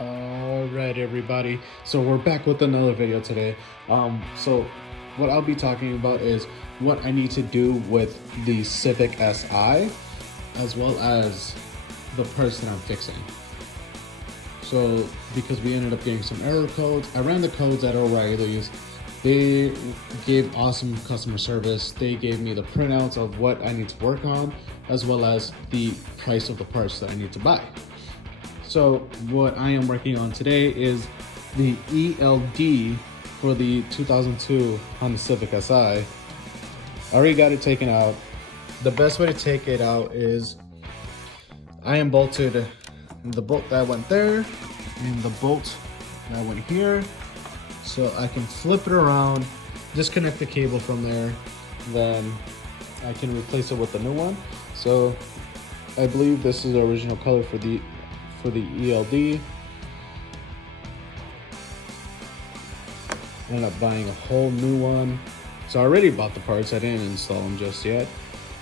All right, everybody. So we're back with another video today. So what I'll be talking about is what I need to do with the Civic Si, as well as the parts that I'm fixing. So because we ended up getting some error codes, I ran the codes at O'Reilly's. They gave awesome customer service. They gave me the printouts of what I need to work on, as well as the price of the parts that I need to buy. So what I am working on today is the ELD for the 2002 Honda Civic Si. I already got it taken out. The best way to take it out is I am bolted the bolt that went there and the bolt that went here. So I can flip it around, disconnect the cable from there, then I can replace it with a new one. So I believe this is the original color for the ELD. Ended up buying a whole new one. So I already bought the parts, I didn't install them just yet,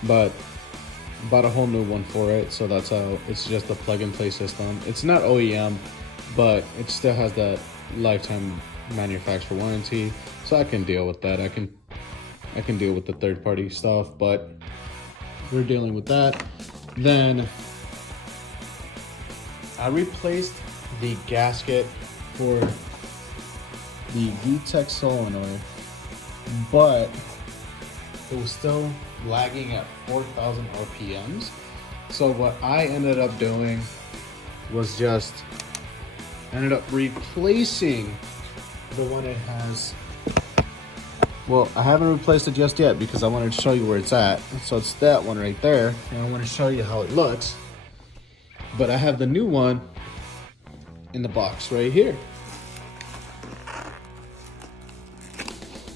but bought a whole new one for it. So that's how it's just a plug and play system. It's not OEM, but it still has that lifetime manufacturer warranty, so I can deal with that. I can deal with the third party stuff, but we're dealing with that. Then I replaced the gasket for the Vtec Solenoid, but it was still lagging at 4,000 RPMs. So what I ended up doing was just ended up replacing the one it has. Well, I haven't replaced it just yet because I wanted to show you where it's at. So it's that one right there, and I want to show you how it looks. But I have the new one in the box right here.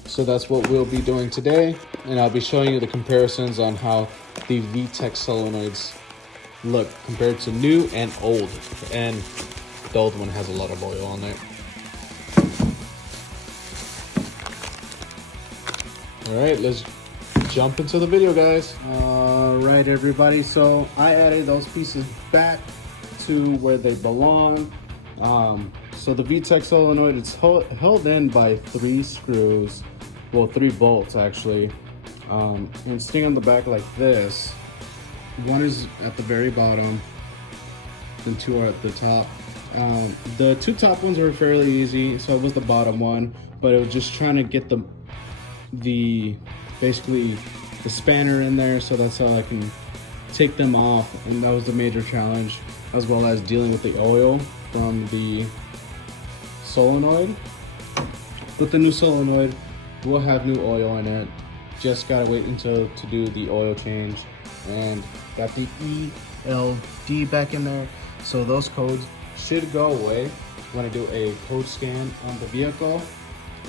So that's what we'll be doing today, and I'll be showing you the comparisons on how the Vtec Solenoids look compared to new and old. And the old one has a lot of oil on it. All right, let's jump into the video, guys. All right, everybody. So I added those pieces back to where they belong. So the Vtec Solenoid, it's held in by 3 screws, well, 3 bolts actually, and sitting on the back like this. One is at the very bottom, and 2 are at the top. The 2 top ones were fairly easy, so it was the bottom one, but it was just trying to get the basically the spanner in there, so that's how I can take them off, and that was the major challenge, as well as dealing with the oil from the solenoid. With the new solenoid, we'll have new oil in it. Just gotta wait until to do the oil change, and got the ELD back in there, so those codes should go away when I do a code scan on the vehicle.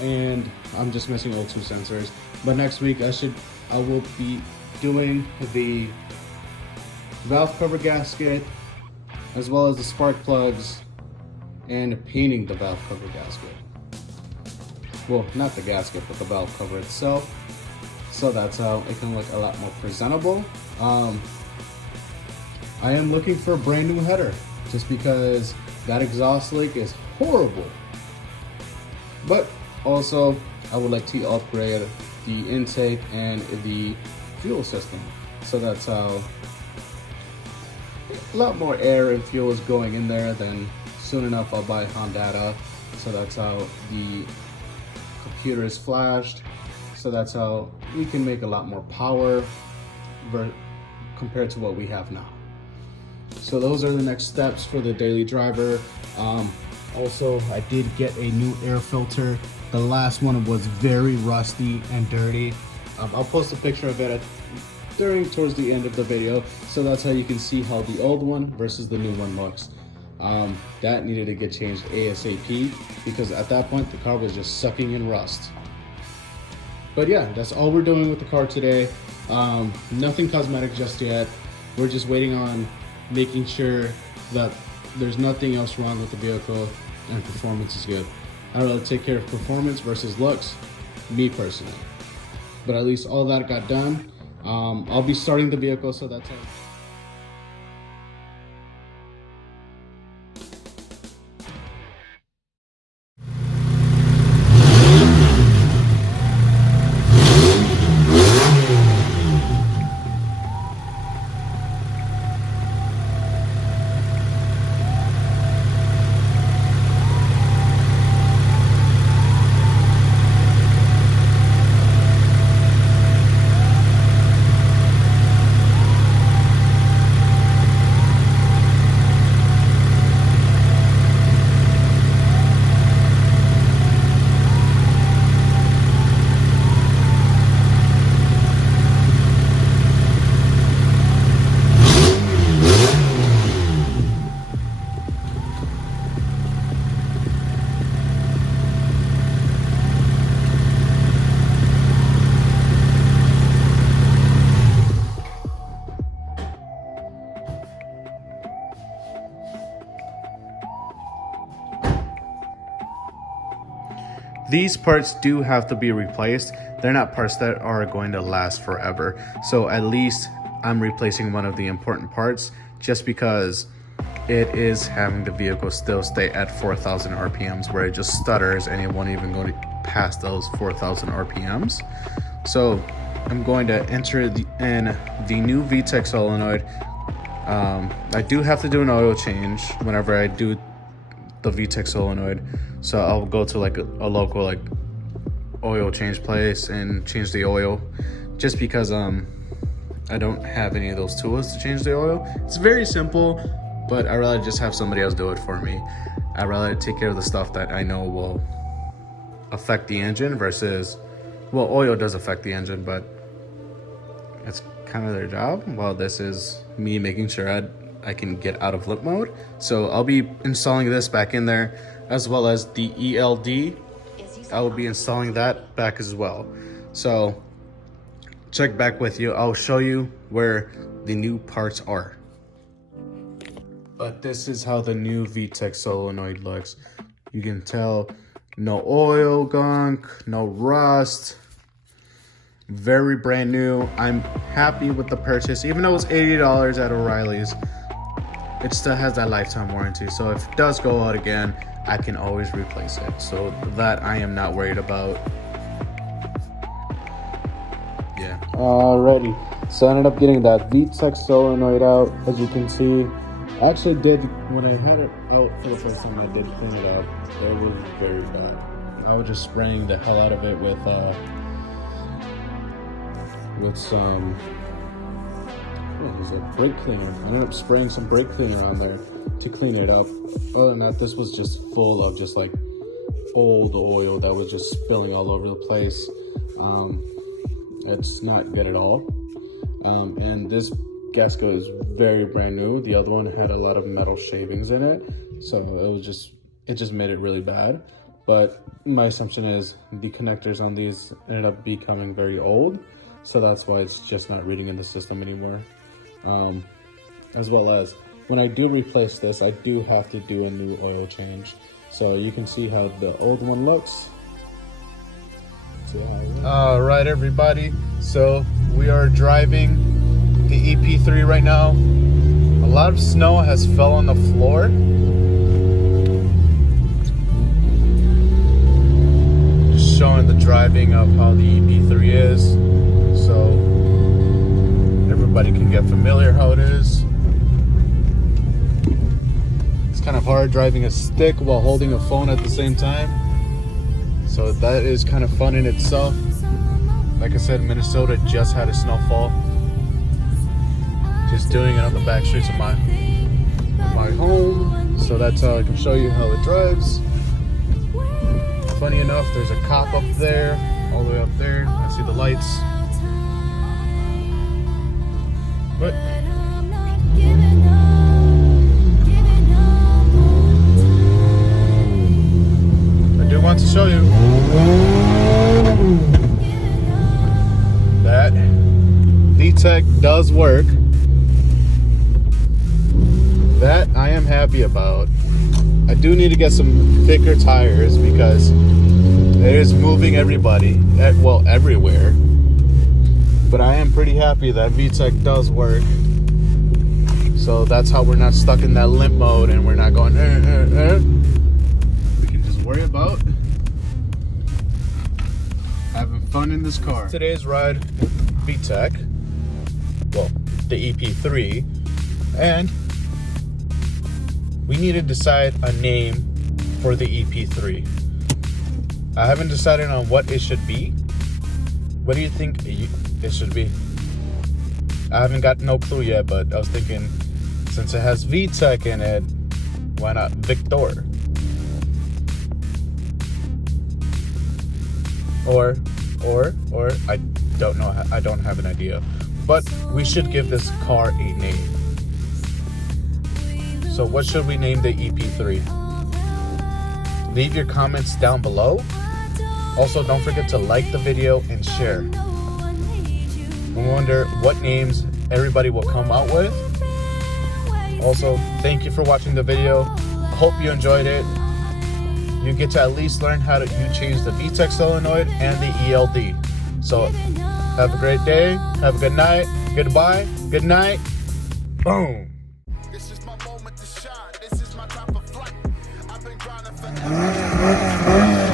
And I'm just missing O2 sensors, but next week I will be doing the valve cover gasket, as well as the spark plugs, and painting the valve cover gasket. Well, not the gasket, but the valve cover itself, so that's how it can look a lot more presentable. I am looking for a brand new header, just because that exhaust leak is horrible. But also, I would like to upgrade the intake and the fuel system. So that's how a lot more air and fuel is going in there. Then soon enough I'll buy Honda. So that's how the computer is flashed. So that's how we can make a lot more power compared to what we have now. So those are the next steps for the daily driver. Also, I did get a new air filter. The last one was very rusty and dirty. I'll post a picture of it towards the end of the video, so that's how you can see how the old one versus the new one looks. That needed to get changed ASAP, because at that point the car was just sucking in rust. But yeah, that's all we're doing with the car today. Nothing cosmetic just yet. We're just waiting on making sure that there's nothing else wrong with the vehicle and performance is good. I'd rather take care of performance versus looks, me personally. But at least all that got done. I'll be starting the vehicle, so that's it. these parts do have to be replaced. They're not parts that are going to last forever. So at least I'm replacing one of the important parts just because it is having the vehicle still stay at 4,000 RPMs where it just stutters and it won't even go past those 4,000 RPMs. So I'm going to enter in the new Vtec Solenoid. I do have to do an oil change whenever I do the Vtec Solenoid. So I'll go to like a local like oil change place and change the oil just because I don't have any of those tools to change the oil. It's very simple, but I'd rather just have somebody else do it for me. I'd rather take care of the stuff that I know will affect the engine versus, well, oil does affect the engine, but it's kind of their job. Well, this is me making sure I can get out of limp mode. So I'll be installing this back in there, as well as the ELD. I will be installing that back as well. So check back with you. I'll show you where the new parts are. But this is how the new Vtec Solenoid looks. You can tell no oil gunk, no rust. Very brand new. I'm happy with the purchase. Even though it's $80 at O'Reilly's, it still has that lifetime warranty. So if it does go out again, I can always replace it. So that I am not worried about. Yeah. Alrighty. So I ended up getting that Vtec Solenoid out. As you can see, I actually did, when I had it out for the first time, I did clean it up. It was very bad. I was just spraying the hell out of it with some, what was it, brake cleaner. I ended up spraying some brake cleaner on there to clean it up. Other than that, this was just full of just like old oil that was just spilling all over the place. It's not good at all. And this gasket is very brand new. The other one had a lot of metal shavings in it, so it just made it really bad. But my assumption is the connectors on these ended up becoming very old, so that's why it's just not reading in the system anymore. As well as when I do replace this, I do have to do a new oil change. So you can see how the old one looks. All right, everybody. So we are driving the EP3 right now. A lot of snow has fell on the floor. Just showing the driving of how the EP3 is, so everybody can get familiar how it is. It's kind of hard driving a stick while holding a phone at the same time. So that is kind of fun in itself. Like I said, Minnesota just had a snowfall. Just doing it on the back streets of my home. So that's how I can show you how it drives. Funny enough, there's a cop up there, all the way up there. I see the lights. But I do want to show you that Vtec does work. That I am happy about. I do need to get some thicker tires because it is moving everybody, well, everywhere. But I am pretty happy that Vtec does work. So that's how we're not stuck in that limp mode and we're not going We can just worry about having fun in this car. Today's ride with Vtec, well, the EP3, and we need to decide a name for the EP3. I haven't decided on what it should be. What do you think it should be? I haven't got no clue yet, but I was thinking, since it has Vtec in it, why not Victor? Or I don't know. I don't have an idea. But we should give this car a name. So what should we name the EP3? Leave your comments down below. Also, don't forget to like the video and share. I wonder what names everybody will come out with. Also, thank you for watching the video. Hope you enjoyed it. you get to at least learn how to change the Vtec Solenoid and the ELD. So have a great day, have a good night, goodbye, good night, boom. This is my moment to shine, this is my time for flight. I've been grinding for